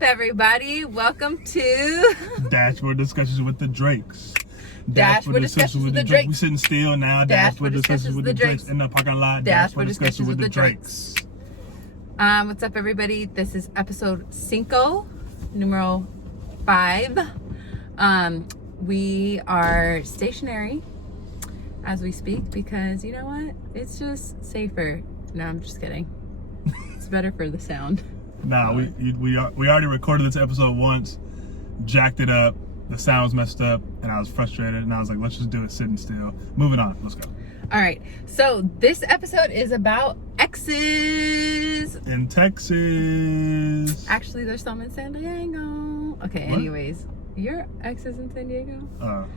up, everybody? Welcome to Dashboard Discussions with the Drakes. Dashboard Discussions with the Drakes. We sitting still now. Dashboard Discussions with the Drakes. In the parking lot. Dashboard Discussions with the Drakes. What's up, everybody? This is episode cinco, numero 5. We are stationary as we speak because you know what? It's just safer. No, I'm just kidding. It's better for the sound. Nah, we already recorded this episode once, jacked it up, the sound was messed up, and I was frustrated, and I was like, let's just do it sitting still. Moving on, let's go. All right, so this episode is about exes. In Texas. Actually, there's some in San Diego. Okay, What? Anyways, your exes in San Diego?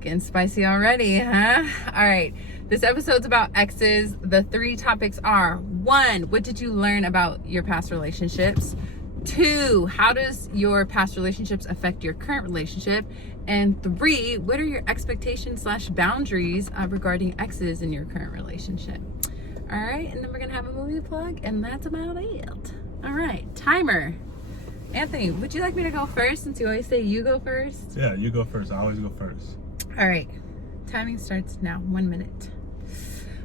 Getting spicy already, huh? All right. This episode's about exes. The 3 topics are: 1, what did you learn about your past relationships? 2, how does your past relationships affect your current relationship? And 3, what are your expectations / boundaries regarding exes in your current relationship? All right, and then we're gonna have a movie plug, and that's about it. All right, timer. Anthony, would you like me to go first since you always say you go first? Yeah, you go first. I always go first. All right, timing starts now. 1 minute.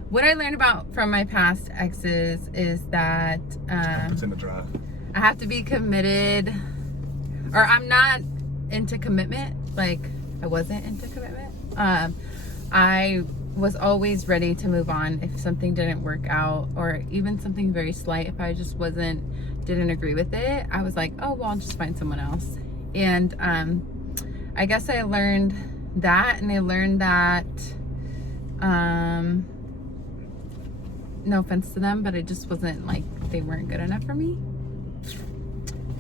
What I learned from my past exes is that It's in the drive. I have to be committed, or I'm not into commitment. Like, I wasn't into commitment. I was always ready to move on if something didn't work out, or even something very slight. If I just didn't agree with it, I was like, oh, well, I'll just find someone else. And I guess I learned that, and I learned that, no offense to them, but it just wasn't like they weren't good enough for me.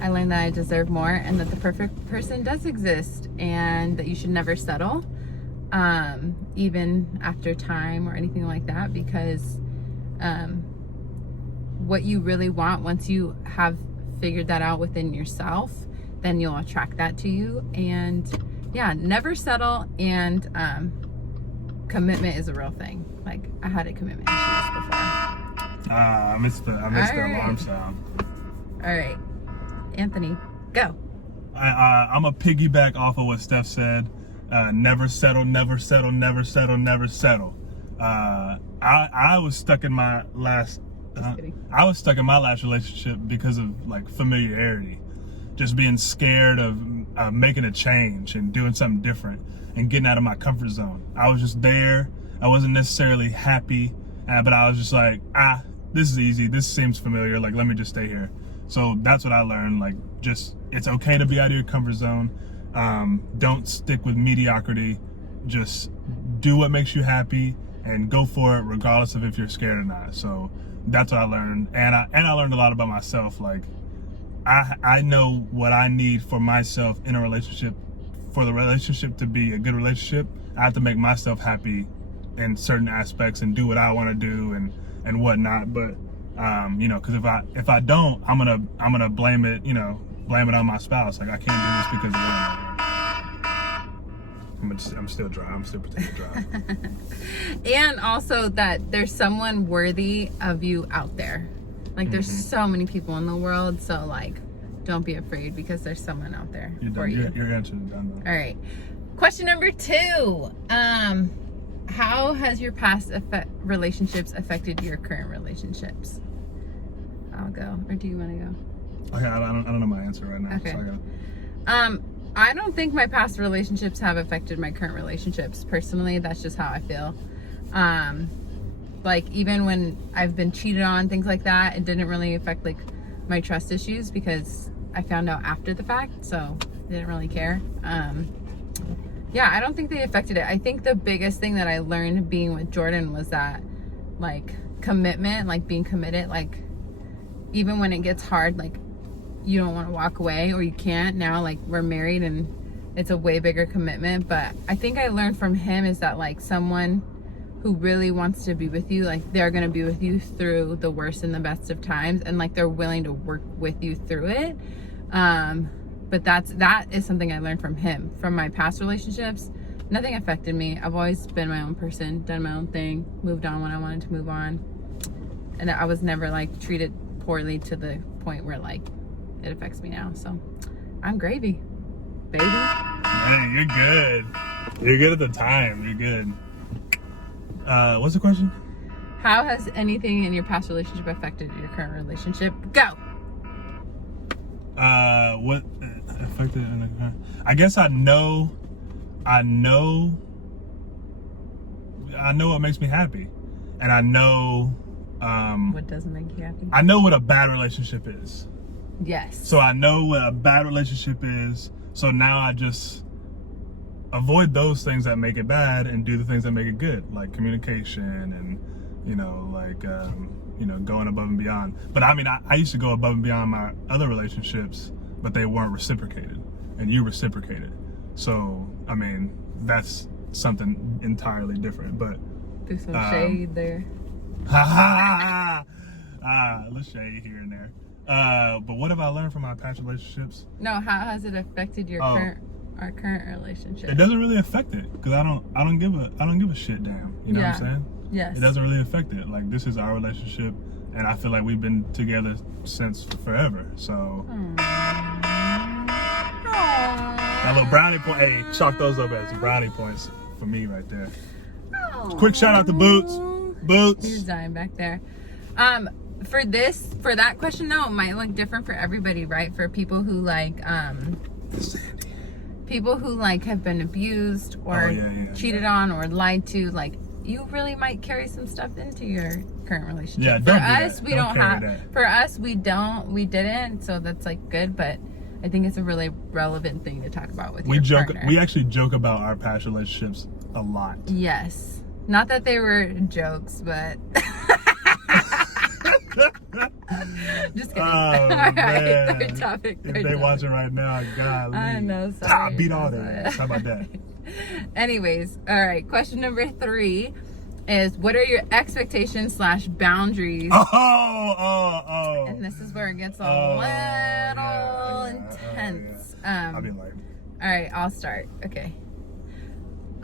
I learned that I deserve more, and that the perfect person does exist, and that you should never settle, even after time or anything like that, because what you really want, once you have figured that out within yourself, then you'll attract that to you. And yeah, never settle, and commitment is a real thing. Like, I had a commitment issues before. I missed the alarm sound. All right, Anthony, go. I'm a piggyback off of what Steph said. Never settle, never settle, never settle, never settle. I was stuck in my last. I was stuck in my last relationship because of like familiarity, just being scared of making a change and doing something different and getting out of my comfort zone. I was just there. I wasn't necessarily happy, but I was just like, this is easy. This seems familiar. Like, let me just stay here. So that's what I learned. Like, just, it's okay to be out of your comfort zone. Don't stick with mediocrity. Just do what makes you happy and go for it, regardless of if you're scared or not. So that's what I learned. And I learned a lot about myself. Like, I know what I need for myself in a relationship. For the relationship to be a good relationship, I have to make myself happy in certain aspects and do what I want to do and whatnot. But because if I don't, I'm gonna blame it on my spouse. Like, I can't do this because of I'm still dry. I'm still pretending dry. And also that there's someone worthy of you out there. Like, there's so many people in the world, so like, don't be afraid, because there's someone out there for you. Your answer is done, though. All right. Question number 2. How has your past relationships affected your current relationships? I'll go. Or do you want to go? Okay, I don't know my answer right now. Okay. So I I don't think my past relationships have affected my current relationships. Personally, that's just how I feel. Like, even when I've been cheated on, things like that, it didn't really affect like my trust issues, because I found out after the fact, so I didn't really care. Yeah, I don't think they affected it. I think the biggest thing that I learned being with Jordan was that, like, commitment, like being committed, like, even when it gets hard, like, you don't want to walk away, or you can't. Now, like, we're married and it's a way bigger commitment. But I think I learned from him is that, like, someone who really wants to be with you, like, they're going to be with you through the worst and the best of times, and like, they're willing to work with you through it. But that is something I learned from him. From my past relationships, nothing affected me. I've always been my own person, done my own thing, moved on when I wanted to move on. And I was never like treated poorly to the point where like it affects me now. So I'm gravy, baby. Hey, you're good. You're good at the time. You're good. What's the question? How has anything in your past relationship affected your current relationship? Go. What affected? I guess I know what makes me happy, and I know What doesn't make you happy? I know what a bad relationship is. Yes. So I know what a bad relationship is. So now I just avoid those things that make it bad and do the things that make it good, like communication and, going above and beyond. But I mean, I used to go above and beyond my other relationships, but they weren't reciprocated, and you reciprocated. So, I mean, that's something entirely different, but. Threw some shade there. A little shade here and there. But what have I learned from my past relationships? No, how has it affected your our current relationship? It doesn't really affect it, because I don't give a shit damn. You know what I'm saying? Yes. It doesn't really affect it. Like, this is our relationship, and I feel like we've been together since forever. So that little brownie point. Hey, chalk those up as brownie points for me right there. Quick shout out to Boots. He's dying back there. For that question though, it might look different for everybody, right? For people who have been abused or cheated on or lied to, like, you really might carry some stuff into your current relationship. Yeah, for us, we don't have that. For us, we didn't, so that's like good, but I think it's a really relevant thing to talk about with your partner. We actually joke about our past relationships a lot. Yes. Not that they were jokes, but just kidding. Oh, man. third topic. If they watching right now, golly. I know, sorry. Beat all that. How about that? Anyways, all right. Question number 3 is, what are your expectations / boundaries? Oh. And this is where it gets a little intense. I'll be like. All right, I'll start. Okay.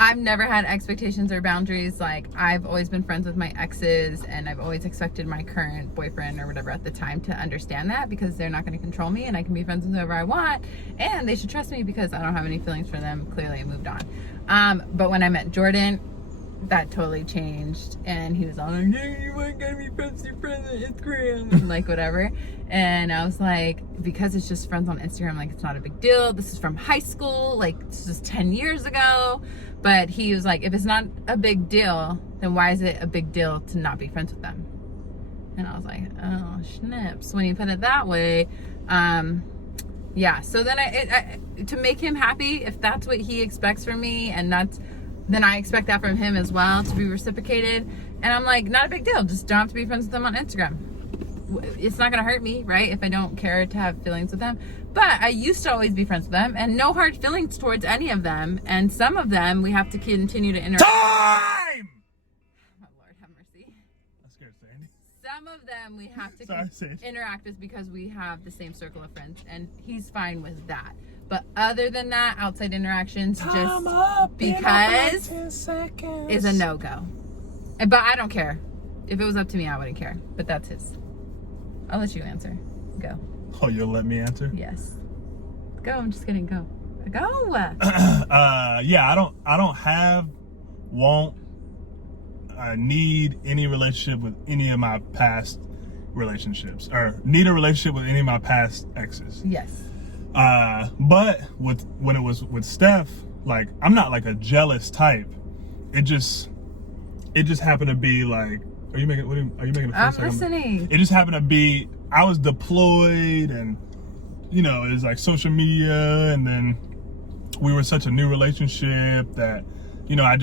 I've never had expectations or boundaries. Like, I've always been friends with my exes, and I've always expected my current boyfriend or whatever at the time to understand that, because they're not going to control me and I can be friends with whoever I want, and they should trust me because I don't have any feelings for them. Clearly I moved on. But when I met Jordan, that totally changed, and he was all like, yeah, you weren't gonna be friends with your friends on Instagram and like whatever. And I was like, because it's just friends on Instagram, like, it's not a big deal. This is from high school, like, this is 10 years ago. But he was like, if it's not a big deal, then why is it a big deal to not be friends with them? And I was like, oh, schnips. When you put it that way, yeah. So then I to make him happy, if that's what he expects from me, and then I expect that from him as well, to be reciprocated. And I'm like, not a big deal. Just don't have to be friends with them on Instagram. It's not going to hurt me, right? If I don't care to have feelings with them. But I used to always be friends with them, and no hard feelings towards any of them. And some of them we have to continue to interact. Time! Oh, Lord, have mercy. I'm scared, Sandy. Some of them we have to interact with because we have the same circle of friends, and he's fine with that. But other than that, outside interactions, just because is a no-go. But I don't care. If it was up to me, I wouldn't care. But that's his. I'll let you answer. Go. Oh, you'll let me answer? Yes. Go. I'm just kidding. Go. Go. Yeah, I don't have, won't, need any relationship with any of my past relationships, or need a relationship with any of my past exes. Yes. But when it was with Steph, like, I'm not like a jealous type. It just happened to be like, are you making a face? I'm listening. It just happened to be, I was deployed, and it was like social media, and then we were such a new relationship that, I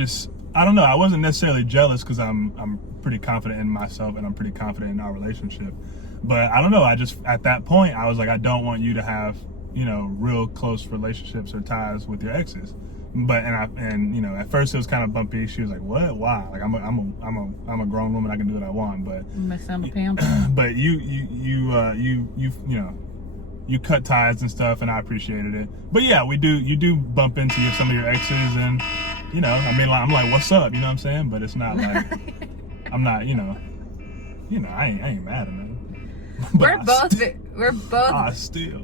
don't know, I wasn't necessarily jealous, because I'm pretty confident in myself, and I'm pretty confident in our relationship. But I don't know, at that point, I was like, I don't want you to have, real close relationships or ties with your exes. But at first it was kind of bumpy. She was like, "What? Why? Like, I'm a grown woman. I can do what I want." But but you cut ties and stuff, and I appreciated it. But yeah, you do bump into some of your exes, and I'm like, "What's up?" You know what I'm saying? But it's not like I'm not, I ain't mad at them. we're both still.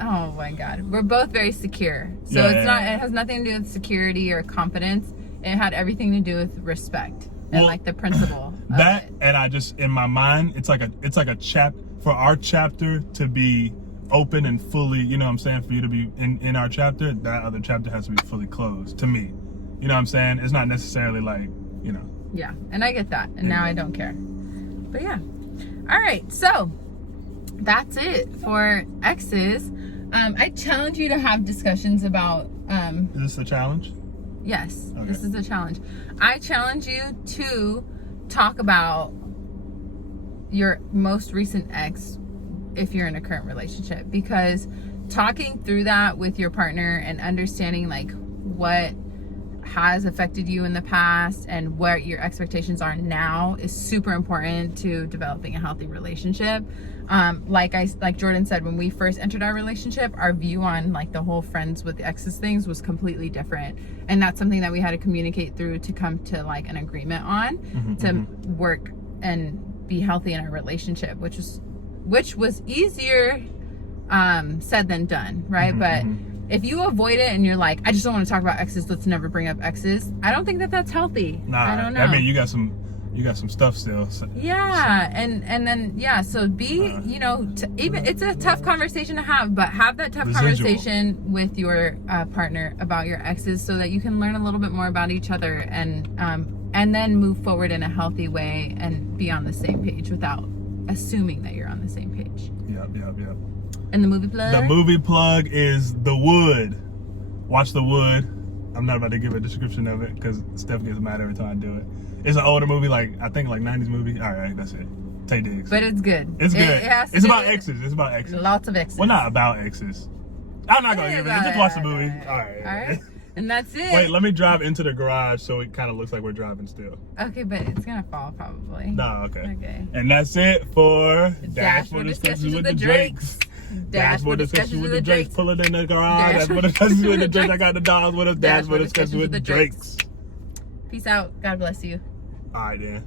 oh my god, we're both very secure, so Yeah, it's not, yeah. it has nothing to do with security or confidence. It had everything to do with respect and Well, like the principle of That it. and I just in my mind, it's like a chap for our chapter to be open and fully, you know what I'm saying, for you to be in our chapter, that other chapter has to be fully closed to me. You know what I'm saying? It's not necessarily like, you know. Yeah, and I get that, and now I don't care. But yeah, all right, so that's it for exes. I challenge you to have discussions about Is this a challenge? yes, Okay. this is a challenge. I challenge you to talk about your most recent ex if you're in a current relationship, because talking through that with your partner and understanding like what has affected you in the past and what your expectations are now is super important to developing a healthy relationship. Like Jordan said, when we first entered our relationship, our view on like the whole friends with exes things was completely different, and that's something that we had to communicate through to come to like an agreement on to work and be healthy in our relationship, which was easier said than done, right? But if you avoid it and you're like, I just don't want to talk about exes, let's never bring up exes, I don't think that that's healthy. Nah, I don't know. I mean, you got some stuff still. So. Yeah, and then yeah, so be, you know, even it's a tough conversation to have, but have that tough Residual. conversation with your partner about your exes so that you can learn a little bit more about each other and then move forward in a healthy way and be on the same page without assuming that you're on the same page. Yep. And the movie plug? The movie plug is The Wood. Watch The Wood. I'm not about to give a description of it because Steph gets mad every time I do it. It's an older movie, I think 90s movie. All right, that's it. Tay Diggs. But it's good. It's good. It has to It's do about with- exes. It's about exes. Lots of exes. Well, not about exes. I'm not going to give it. Just watch the movie. All right. All right. And that's it. Wait, let me drive into the garage so it kind of looks like we're driving still. Okay, but it's gonna fall probably. No, okay. Okay. And that's it for Dashboard Discussions with the Drakes. Dashboard Discussions with the Drakes. Pull it in the garage. Dashboard Discussions with the Drakes. I got the dogs with us. Dashboard Discussions with the Drakes. Peace out. God bless you. All right, then.